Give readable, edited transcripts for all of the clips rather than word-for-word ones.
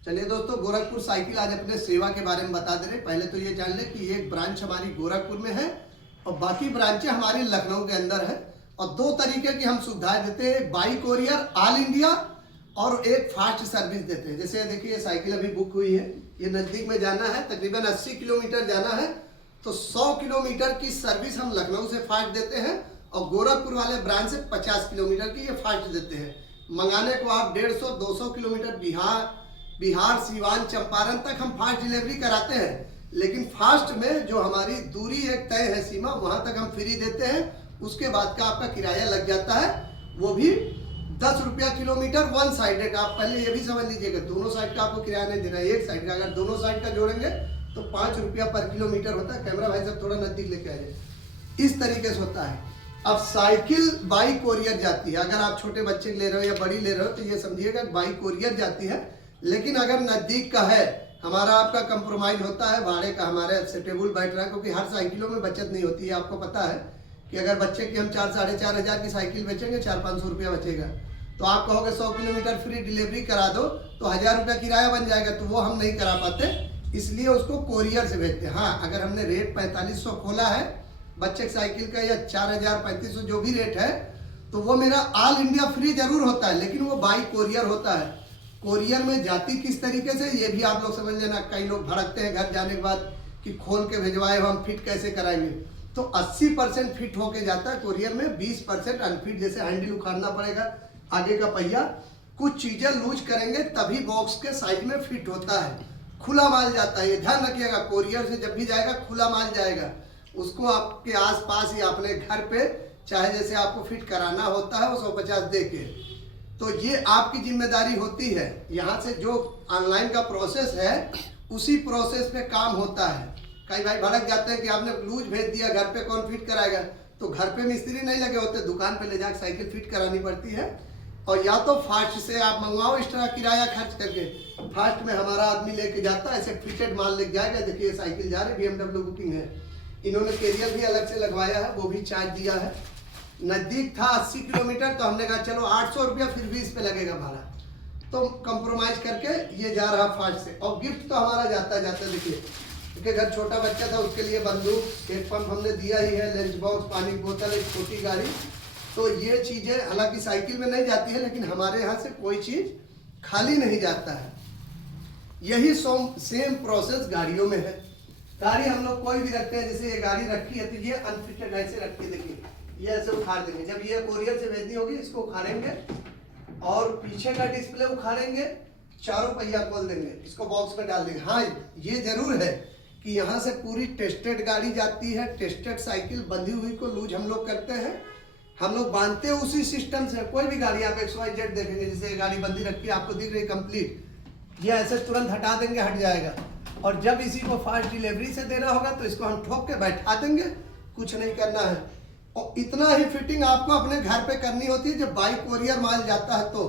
चलिए दोस्तों, गोरखपुर साइकिल आज अपने सेवा के बारे में बता दे रहे। पहले तो ये जान ले कि एक ब्रांच हमारी गोरखपुर में है और बाकी ब्रांचें हमारी लखनऊ के अंदर है। और दो तरीके की हम सुविधाएं देते हैं, बाई कोरियर ऑल इंडिया और एक फास्ट सर्विस देते हैं। जैसे देखिए ये साइकिल अभी बुक हुई है, ये नज़दीक में जाना है, तकरीबन 80 किलोमीटर जाना है, तो 100 किलोमीटर की सर्विस हम लखनऊ से फास्ट देते हैं और गोरखपुर वाले ब्रांच से 50 किलोमीटर की ये फास्ट देते हैं। मंगाने को आप 150-200 किलोमीटर बिहार सीवान चंपारण तक हम फास्ट डिलीवरी कराते हैं, लेकिन फास्ट में जो हमारी दूरी एक तय है सीमा, वहां तक हम फ्री देते हैं। उसके बाद का आपका किराया लग जाता है, वो भी 10 रुपया किलोमीटर वन साइडेड। आप पहले ये भी समझ लीजिएगा, दोनों साइड का आपको किराया नहीं देना है, एक साइड का। अगर दोनों साइड का जोड़ेंगे तो 5 रुपया पर किलोमीटर होता है। कैमरा भाई साहब थोड़ा नजदीक लेके आ जाए। इस तरीके से होता है। अब साइकिल बाई कोरियर जाती है, अगर आप छोटे बच्चे ले रहे हो या बड़ी ले रहे हो तो ये समझिएगा बाई कोरियर जाती है। लेकिन अगर नज़दीक का है, हमारा आपका कंप्रोमाइज होता है, भाड़े का हमारे से टेबल बैठ रहा है, क्योंकि हर साइकिलों में बचत नहीं होती है। आपको पता है कि अगर बच्चे की हम 4-4.5 हज़ार की साइकिल बेचेंगे, 400-500 रुपया बचेगा। तो आप कहोगे 100 किलोमीटर फ्री डिलीवरी करा दो तो 1000 रुपया किराया बन जाएगा, तो वो हम नहीं करा पाते, इसलिए उसको कोरियर से भेजते हैं। हाँ, अगर हमने रेट 4500 खोला है बच्चे की साइकिल का, या 4000-3500 जो भी रेट है, तो वो मेरा ऑल इंडिया फ्री जरूर होता है, लेकिन वो बाई कोरियर होता है। कोरियर में जाती किस तरीके से, ये भी आप लोग समझ लेना। कई लोग भड़कते हैं घर जाने के बाद कि खोल के भिजवाए हो, हम फिट कैसे कराएंगे। तो 80% फिट होके जाता है कोरियर में, 20% अनफिट, जैसे हैंडल उखाड़ना पड़ेगा, आगे का पहिया, कुछ चीजें लूज करेंगे तभी बॉक्स के साइज में फिट होता है। खुला माल जाता है, ये ध्यान रखिएगा। कोरियर से जब भी जाएगा खुला माल जाएगा, उसको आपके आसपास या अपने घर पे चाहे जैसे आपको फिट कराना होता है वो 150 दे के, तो ये आपकी जिम्मेदारी होती है। यहाँ से जो ऑनलाइन का प्रोसेस है उसी प्रोसेस पे काम होता है। कई भाई भड़क जाते हैं कि आपने लूज भेज दिया, घर पे कौन फिट कराएगा। तो घर पे मिस्त्री नहीं लगे होते, दुकान पे ले जाकर साइकिल फिट करानी पड़ती है। और या तो फास्ट से आप मंगवाओ एक्स्ट्रा किराया खर्च करके, फास्ट में हमारा आदमी लेके जाता है, ऐसे फिटेड माल लेके जाएगा। देखिए साइकिल जा रही, BMW बुकिंग है, इन्होंने कैरियर भी अलग से लगवाया है, वो भी चार्ज दिया है। नज़दीक था 80 किलोमीटर, तो हमने कहा चलो 800 रुपया फिर भी इस पे लगेगा भाड़ा, तो कंप्रोमाइज करके ये जा रहा फास्ट से। और गिफ्ट तो हमारा जाता देखिए, क्योंकि घर छोटा बच्चा था, उसके लिए बंदूक, एक पंप हमने दिया ही है, लंच बॉक्स, पानी की बोतल, एक छोटी गाड़ी। तो ये चीज़ें हालांकि साइकिल में नहीं जाती है, लेकिन हमारे यहाँ से कोई चीज़ खाली नहीं जाता है। यही सेम प्रोसेस गाड़ियों में है। गाड़ी हम लोग कोई भी रखते हैं, जैसे ये गाड़ी रखी है तो ये अनफिटेड ऐसे रखी है, देखिए ये ऐसे उखाड़ देंगे। जब ये कोरियर से भेजनी होगी, इसको उखाड़ेंगे और पीछे का डिस्प्ले उखाड़ेंगे, चारों पहिया खोल देंगे, इसको बॉक्स में डाल देंगे। हाँ, ये जरूर है कि यहाँ से पूरी टेस्टेड गाड़ी जाती है, टेस्टेड साइकिल बंधी हुई को लूज हम लोग करते हैं, हम लोग बांधते हैं उसी सिस्टम से। कोई भी गाड़ी आप XYZ देखेंगे, जैसे गाड़ी बंधी रखी है आपको दिख रही कंप्लीट, ये ऐसे तुरंत हटा देंगे, हट जाएगा। और जब इसी को फास्ट डिलीवरी से देना होगा तो इसको हम ठोक के बैठा देंगे, कुछ नहीं करना है। और इतना ही फिटिंग आपको अपने घर पे करनी होती है जब बाई कोरियर माल जाता है तो।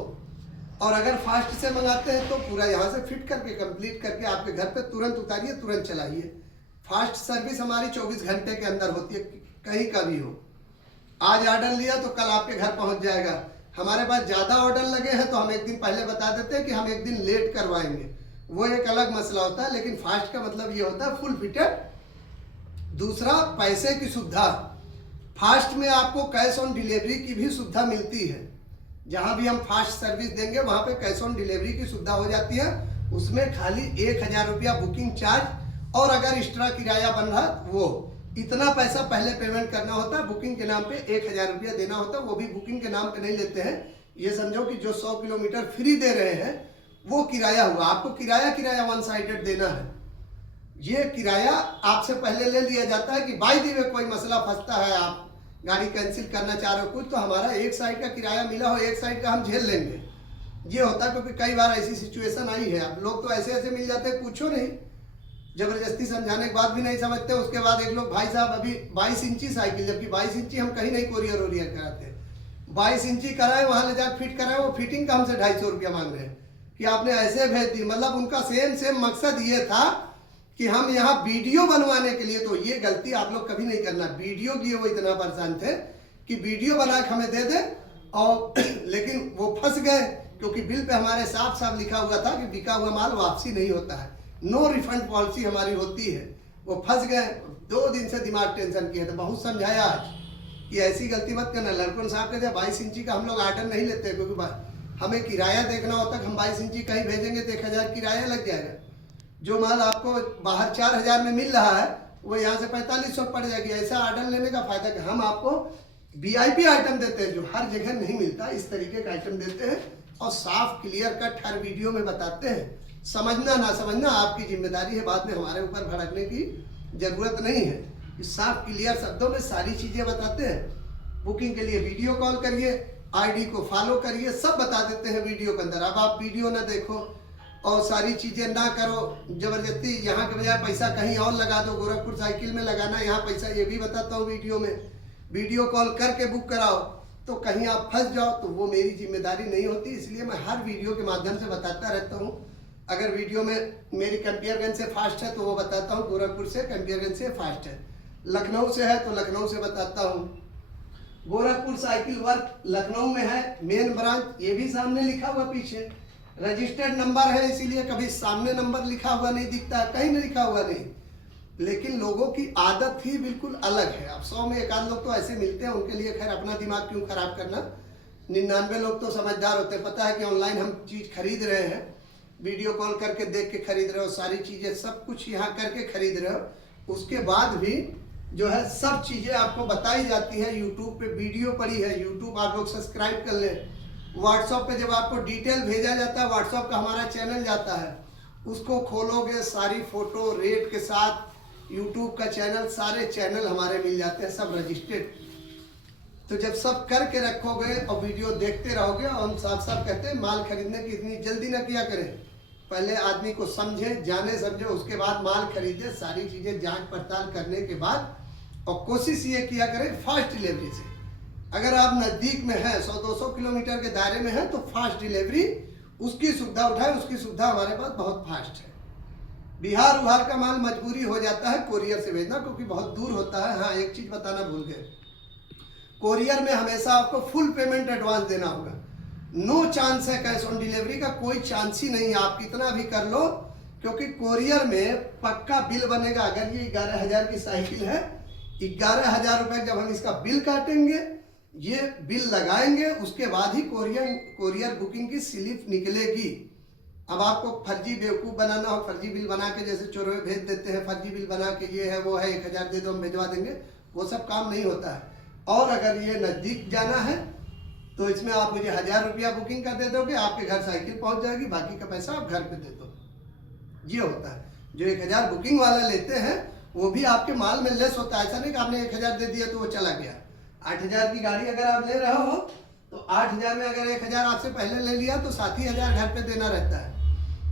और अगर फास्ट से मंगाते हैं तो पूरा यहाँ से फिट करके कंप्लीट करके आपके घर पे तुरंत उतारिए, तुरंत चलाइए। फास्ट सर्विस हमारी 24 घंटे के अंदर होती है, कहीं का भी हो। आज ऑर्डर लिया तो कल आपके घर पहुँच जाएगा। हमारे पास ज़्यादा ऑर्डर लगे हैं तो हम एक दिन पहले बता देते हैं कि हम एक दिन लेट करवाएंगे, वो एक अलग मसला होता है। लेकिन फास्ट का मतलब ये होता है फुल फिटेड। दूसरा, पैसे की सुविधा। फास्ट में आपको कैश ऑन डिलीवरी की भी सुविधा मिलती है। जहां भी हम फास्ट सर्विस देंगे वहां पे कैश ऑन डिलीवरी की सुविधा हो जाती है। उसमें खाली 1000 रुपया बुकिंग चार्ज, और अगर एक्स्ट्रा किराया बन रहा वो इतना पैसा पहले पेमेंट करना होता है। बुकिंग के नाम पे 1000 रुपया देना होता है, वो भी बुकिंग के नाम पे नहीं लेते हैं। ये समझो कि जो 100 किलोमीटर फ्री दे रहे हैं वो किराया हुआ। आपको किराया वन साइडेड देना है। ये किराया आपसे पहले ले लिया जाता है कि बाई दी वे कोई मसला फंसता है, आप गाड़ी कैंसिल करना चाह रहे हो कुछ, तो हमारा एक साइड का किराया मिला हो, एक साइड का हम झेल लेंगे। ये होता है, क्योंकि कई बार ऐसी सिचुएशन आई है। अब लोग तो ऐसे मिल जाते हैं, पूछो नहीं, जबरदस्ती समझाने के बाद भी नहीं समझते। उसके बाद एक लोग, भाई साहब अभी 22 इंची साइकिल, जबकि 22 इंची हम कहीं नहीं कोरियर वोरियर कराते, 22 इंची कराए, वहां ले जाकर फिट कराए, वो फिटिंग का हमसे 250 रुपया मांग रहे हैं कि आपने ऐसे भेज दी। मतलब उनका सेम मकसद ये था कि हम यहाँ वीडियो बनवाने के लिए। तो ये गलती आप लोग कभी नहीं करना। वीडियो की वो इतना परेशान थे कि वीडियो बना के हमें दे दे, और लेकिन वो फंस गए क्योंकि बिल पे हमारे साफ साफ लिखा हुआ था कि बिका हुआ माल वापसी नहीं होता है, नो रिफंड पॉलिसी हमारी होती है। वो फंस गए, 2 दिन से दिमाग टेंशन किया, तो बहुत समझाया आज कि ऐसी गलती मत करना। लड़कों साहब कहते 22 इंची का हम लोग आर्डर नहीं लेते, क्योंकि हमें किराया देखना होता है। हम 22 इंची कहीं भेजेंगे तो 1000 किराया लग जाएगा। जो माल आपको बाहर 4000 में मिल रहा है वो यहाँ से 4500 पड़ जाएगी। ऐसा आर्डर लेने का फायदा कि हम आपको VIP आइटम देते हैं जो हर जगह नहीं मिलता, इस तरीके का आइटम देते हैं और साफ क्लियर कट हर वीडियो में बताते हैं। समझना ना समझना आपकी जिम्मेदारी है, बाद में हमारे ऊपर भड़कने की जरूरत नहीं है। इस साफ क्लियर शब्दों में सारी चीजें बताते हैं। बुकिंग के लिए वीडियो कॉल करिए, ID को फॉलो करिए, सब बता देते हैं वीडियो के अंदर। अब आप वीडियो ना देखो और सारी चीजें ना करो जबरदस्ती, यहाँ के बजाय पैसा कहीं और लगा दो, गोरखपुर साइकिल में लगाना यहाँ पैसा, ये भी बताता हूँ वीडियो में। वीडियो कॉल करके बुक कराओ, तो कहीं आप फंस जाओ तो वो मेरी जिम्मेदारी नहीं होती। इसलिए मैं हर वीडियो के माध्यम से बताता रहता हूँ। अगर वीडियो में मेरी कंपियरगंज से फास्ट है तो वो बताता हूँ, गोरखपुर से कंपियरगंज से फास्ट है, लखनऊ से है तो लखनऊ से बताता हूँ। गोरखपुर साइकिल वर्क लखनऊ में है मेन ब्रांच, ये भी सामने लिखा हुआ पीछे रजिस्टर्ड नंबर है, इसीलिए कभी सामने नंबर लिखा हुआ नहीं दिखता, कहीं नहीं लिखा हुआ नहीं। लेकिन लोगों की आदत ही बिल्कुल अलग है। अब 100 में 1 आध लोग तो ऐसे मिलते हैं, उनके लिए खैर अपना दिमाग क्यों खराब करना। 99 लोग तो समझदार होते हैं, पता है कि ऑनलाइन हम चीज खरीद रहे हैं, वीडियो कॉल करके देख के खरीद रहे हो, सारी चीजें सब कुछ यहाँ करके खरीद रहे हो। उसके बाद भी जो है सब चीजें आपको बताई जाती है। यूट्यूब पे वीडियो पड़ी है, यूट्यूब आप लोग सब्सक्राइब कर लें। व्हाट्सएप पे जब आपको डिटेल भेजा जाता है, व्हाट्सएप का हमारा चैनल जाता है, उसको खोलोगे सारी फोटो रेट के साथ, यूट्यूब का चैनल, सारे चैनल हमारे मिल जाते हैं, सब रजिस्टर्ड। तो जब सब करके रखोगे और वीडियो देखते रहोगे, और हम साफ साफ कहते हैं माल खरीदने की इतनी जल्दी ना किया करें, पहले आदमी को समझे, जाने समझे, उसके बाद माल खरीदे। सारी चीजें जांच पड़ताल करने के बाद, और कोशिश ये किया करें फास्ट डिलीवरी से। अगर आप नज़दीक में हैं, 100-200 किलोमीटर के दायरे में हैं, तो फास्ट डिलीवरी उसकी सुविधा उठाएं। उसकी सुविधा हमारे पास बहुत फास्ट है। बिहार उहार का माल मजबूरी हो जाता है कोरियर से भेजना, क्योंकि बहुत दूर होता है। हाँ, एक चीज बताना भूल गए, कोरियर में हमेशा आपको फुल पेमेंट एडवांस देना होगा। नो चांस है कैश ऑन डिलीवरी का, कोई चांस ही नहीं है। आप कितना भी कर लो, क्योंकि कोरियर में पक्का बिल बनेगा। अगर ये 11,000 की साइकिल है, 11,000 रुपए जब हम इसका बिल काटेंगे, ये बिल लगाएंगे, उसके बाद ही कोरियर बुकिंग की स्लिप निकलेगी। अब आपको फर्जी बेवकूफ़ बनाना हो, फर्जी बिल बना के, जैसे चोरों भेज देते हैं फर्जी बिल बना के, ये है वो है, 1000 दे दो हम भिजवा देंगे, वो सब काम नहीं होता है। और अगर ये नज़दीक जाना है तो इसमें आप मुझे 1000 रुपया बुकिंग कर दे दोगे, आपके घर साइकिल पहुंच जाएगी, बाकी का पैसा आप घर पे दे दो। ये होता है। जो 1000 बुकिंग वाला लेते हैं वो भी आपके माल में लेस होता है। ऐसा नहीं कि आपने 1000 दे दिया तो वो चला गया। 8000 की गाड़ी अगर आप ले रहे हो तो 8000 में अगर 1000 आपसे पहले ले लिया तो 7,000 घर पे देना रहता है।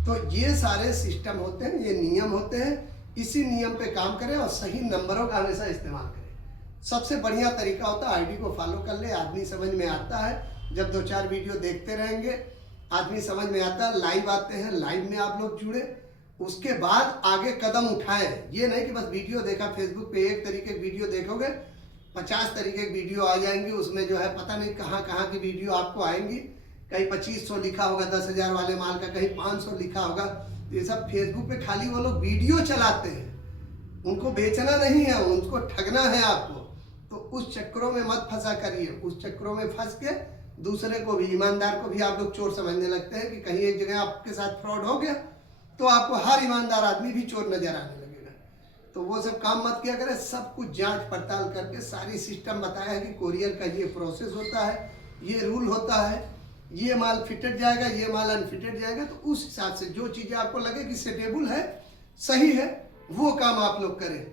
तो ये सारे सिस्टम होते हैं, ये नियम होते हैं। इसी नियम पे काम करें और सही नंबरों का हमेशा इस्तेमाल करें। सबसे बढ़िया तरीका होता है ID को फॉलो कर ले, आदमी समझ में आता है। जब 2-4 वीडियो देखते रहेंगे आदमी समझ में आता है। लाइव आते हैं, लाइव में आप लोग जुड़े, उसके बाद आगे कदम उठाएं। ये नहीं कि बस वीडियो देखा, फेसबुक पे एक तरीके की वीडियो देखोगे 50 तरीके की वीडियो आ जाएंगी, उसमें जो है पता नहीं कहाँ कहाँ की वीडियो आपको आएंगी। कहीं 2500 लिखा होगा 10,000 वाले माल का, कहीं 500 लिखा होगा। ये सब फेसबुक पे खाली वो लोग वीडियो चलाते हैं, उनको बेचना नहीं है, उनको ठगना है आपको। तो उस चक्करों में मत फंसा करिए। उस चक्करों में फंस के दूसरे को भी, ईमानदार को भी आप लोग चोर समझने लगते हैं कि कहीं एक जगह आपके साथ फ्रॉड हो गया तो आपको हर ईमानदार आदमी भी चोर नजर आने लगेगा। तो वो सब काम मत किया करें। सब कुछ जांच पड़ताल करके सारी सिस्टम बताया है कि कोरियर का ये प्रोसेस होता है, ये रूल होता है, ये माल फिटेड जाएगा, ये माल अनफिटेड जाएगा। तो उस हिसाब से जो चीज़ें आपको लगे कि सेटेबल है, सही है, वो काम आप लोग करें।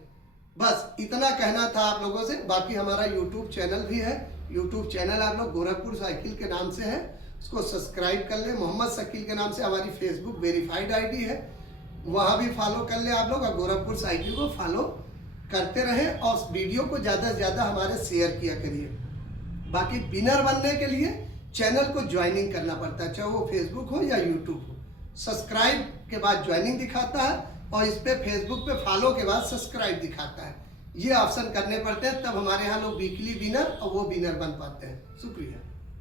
बस इतना कहना था आप लोगों से। बाकी हमारा यूट्यूब चैनल भी है। यूट्यूब चैनल आप लोग गोरखपुर साइकिल के नाम से है, उसको सब्सक्राइब कर ले। मोहम्मद शकील के नाम से हमारी फेसबुक वेरीफाइड ID है, वहाँ भी फॉलो कर ले आप लोग। और गोरखपुर साइकिल को फॉलो करते रहें और वीडियो को ज़्यादा से ज़्यादा हमारे शेयर किया करिए। बाकी विनर बनने के लिए चैनल को ज्वाइनिंग करना पड़ता है, चाहे वो फेसबुक हो या यूट्यूब हो। सब्सक्राइब के बाद ज्वाइनिंग दिखाता है और इस पे फेसबुक पे फॉलो के बाद सब्सक्राइब दिखाता है। ये ऑप्शन करने पड़ते हैं, तब हमारे यहाँ लोग वीकली विनर और वो विनर बन पाते हैं। शुक्रिया।